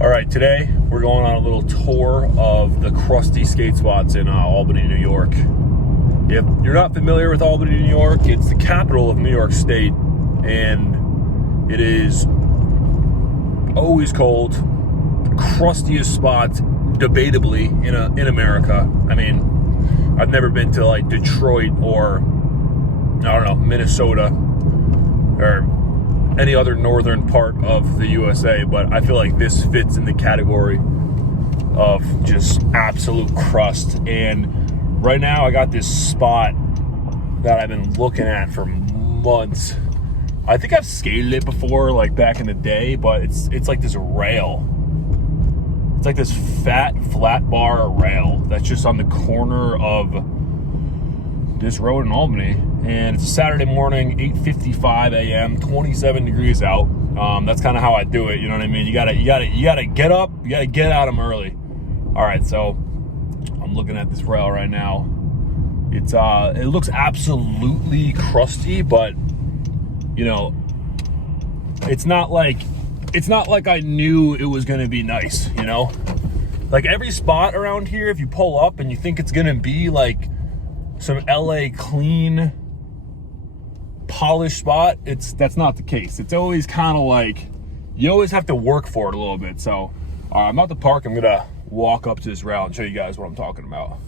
All right, today we're going on a little tour of the crusty skate spots in Albany, New York. If you're not familiar with Albany, New York, it's the capital of New York State, and it is always cold. The crustiest spots, debatably, in America. I mean, I've never been to like Detroit or, I don't know, Minnesota or any other northern part of the USA, but I feel like this fits in the category of just absolute crust. And right now I got this spot that I've been looking at for months. I think I've skated it before, like back in the day, but it's like this rail. It's like this fat flat bar rail that's just on the corner of this road in Albany. And it's a Saturday morning, 8:55 a.m., 27 degrees out. That's kind of how I do it. You know what I mean? You gotta get up. You gotta get at them early. All right, so I'm looking at this rail right now. It looks absolutely crusty, but you know, it's not like I knew it was gonna be nice. You know, like every spot around here, if you pull up and you think it's gonna be like some LA clean, polished spot, that's not the case. It's always kind of like you always have to work for it a little bit. So I'm at the park. I'm gonna walk up to this rail and show you guys what I'm talking about.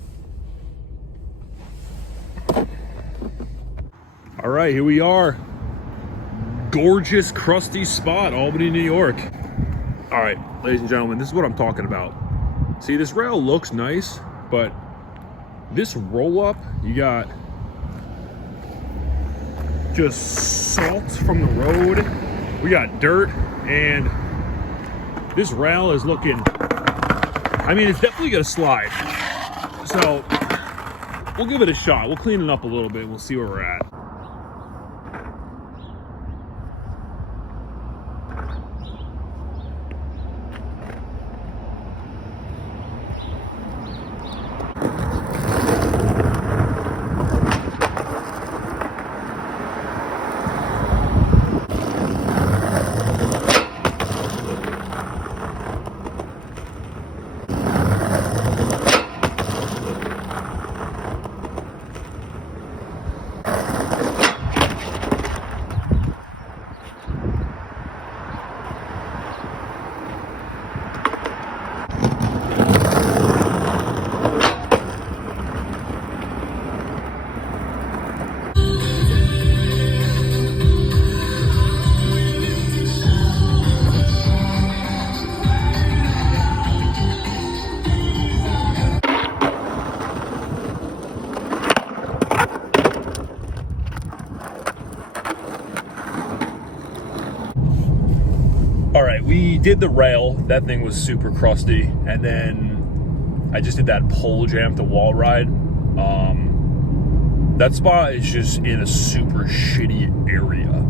All right, here we are. Gorgeous crusty spot, Albany, New York. All right, ladies and gentlemen, this is what I'm talking about. See, this rail looks nice, but this roll up, you got just salt from the road. We got dirt, and this rail is looking, I mean, it's definitely gonna slide. So we'll give it a shot. We'll clean it up a little bit. We'll see where we're at. All right, we did the rail. That thing was super crusty. And then I just did that pole jam to wall ride. That spot is just in a super shitty area.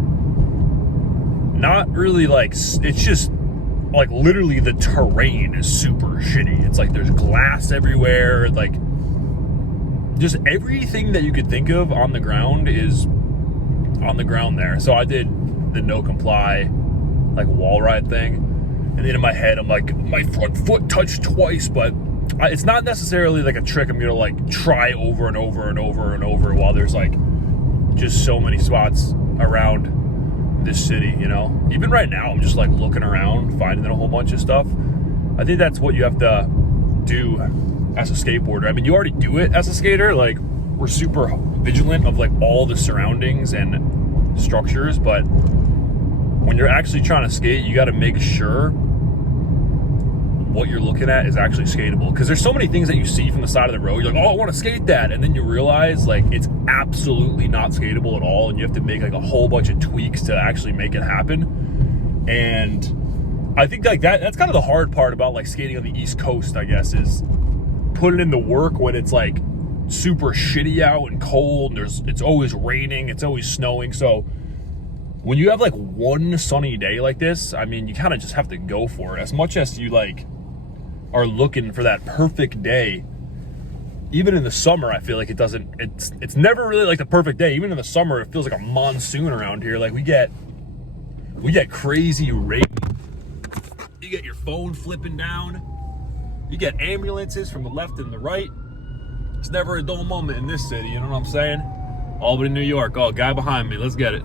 Not really like, it's just like literally the terrain is super shitty. It's like there's glass everywhere. Like just everything that you could think of on the ground is on the ground there. So I did the no comply like wall ride thing, and then in my head I'm like, my front foot touched twice, but it's not necessarily like a trick I'm gonna like try over and over and over and over while there's like just so many spots around this city, you know. Even right now I'm just like looking around, finding a whole bunch of stuff. I think that's what you have to do as a skateboarder. I mean, you already do it as a skater, like we're super vigilant of like all the surroundings and structures, but when you're actually trying to skate, you got to make sure what you're looking at is actually skatable. Because there's so many things that you see from the side of the road. You're like, oh, I want to skate that. And then you realize like it's absolutely not skatable at all. And you have to make like a whole bunch of tweaks to actually make it happen. And I think like that's kind of the hard part about like skating on the East Coast, I guess, is putting in the work when it's like super shitty out and cold. And it's always raining. It's always snowing. So when you have like one sunny day like this, I mean, you kind of just have to go for it. As much as you like are looking for that perfect day, even in the summer, I feel like it's never really like the perfect day. Even in the summer, it feels like a monsoon around here. Like we get crazy rain You get your phone flipping down. You get ambulances from the left and the right. It's never a dull moment in this city, you know what I'm saying? Albany, New York. Oh, guy behind me. Let's get it.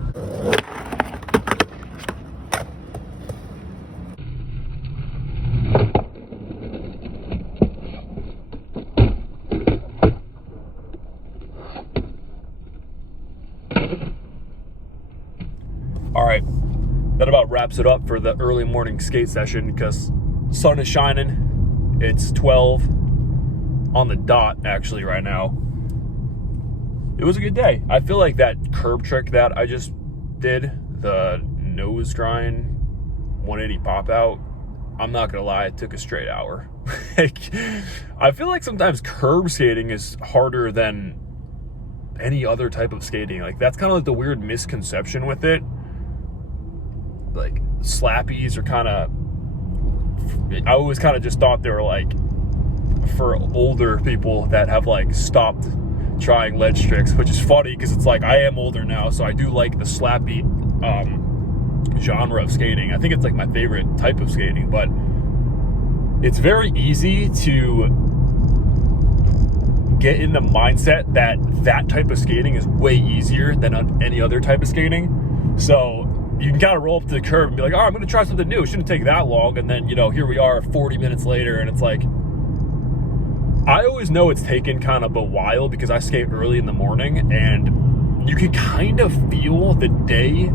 All right, that about wraps it up for the early morning skate session because sun is shining. It's 12 on the dot actually right now. It was a good day. I feel like that curb trick that I just did, the nose grind 180 pop out, I'm not gonna lie, it took a straight hour. I feel like sometimes curb skating is harder than any other type of skating. Like that's kind of like the weird misconception with it. Like slappies are kind of, I always kind of just thought they were like for older people that have like stopped trying ledge tricks, which is funny because it's like I am older now, so I do like the slappy genre of skating. I think it's like my favorite type of skating, but it's very easy to get in the mindset that that type of skating is way easier than any other type of skating. So you can kind of roll up to the curb and be like, oh, I'm going to try something new. It shouldn't take that long. And then, you know, here we are 40 minutes later. And it's like, I always know it's taken kind of a while because I skate early in the morning and you can kind of feel the day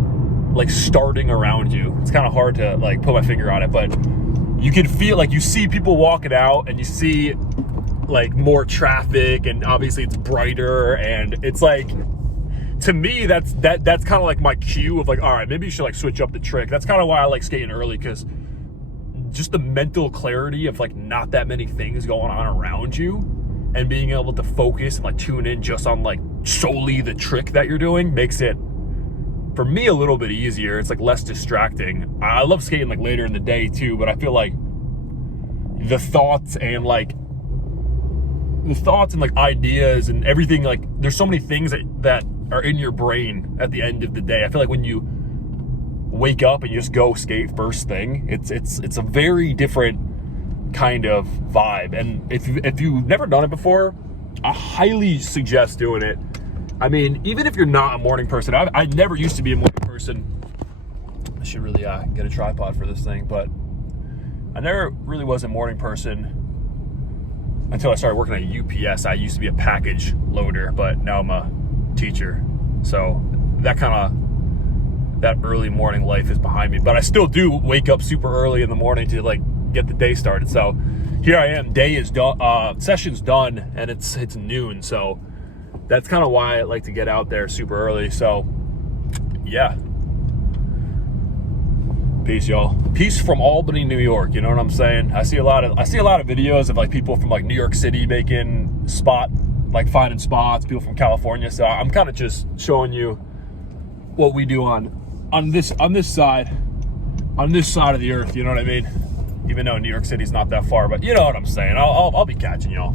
like starting around you. It's kind of hard to like put my finger on it, but you can feel like you see people walking out and you see like more traffic and obviously it's brighter and it's like, to me, that's kind of like my cue of like, all right, maybe you should like switch up the trick. That's kind of why I like skating early, because just the mental clarity of like not that many things going on around you and being able to focus and like tune in just on like solely the trick that you're doing makes it, for me, a little bit easier. It's like less distracting. I love skating like later in the day too, but I feel like the thoughts and like ideas and everything, like there's so many things that are in your brain at the end of the day. I feel like when you wake up and you just go skate first thing, it's a very different kind of vibe. And if you've never done it before, I highly suggest doing it. I mean, even if you're not a morning person, I never used to be a morning person. I should really get a tripod for this thing, but I never really was a morning person until I started working at UPS. I used to be a package loader, but now I'm a teacher. So that early morning life is behind me, but I still do wake up super early in the morning to like get the day started. So here I am, day is done, session's done, and it's noon. So that's kind of why I like to get out there super early. So yeah, peace, y'all. Peace from Albany, New York. You know what I'm saying? I see a lot of videos of like people from like New York City finding spots, people from California. So I'm kind of just showing you what we do on this side of the earth. You know what I mean? Even though New York City's not that far, but you know what I'm saying. I'll be catching y'all.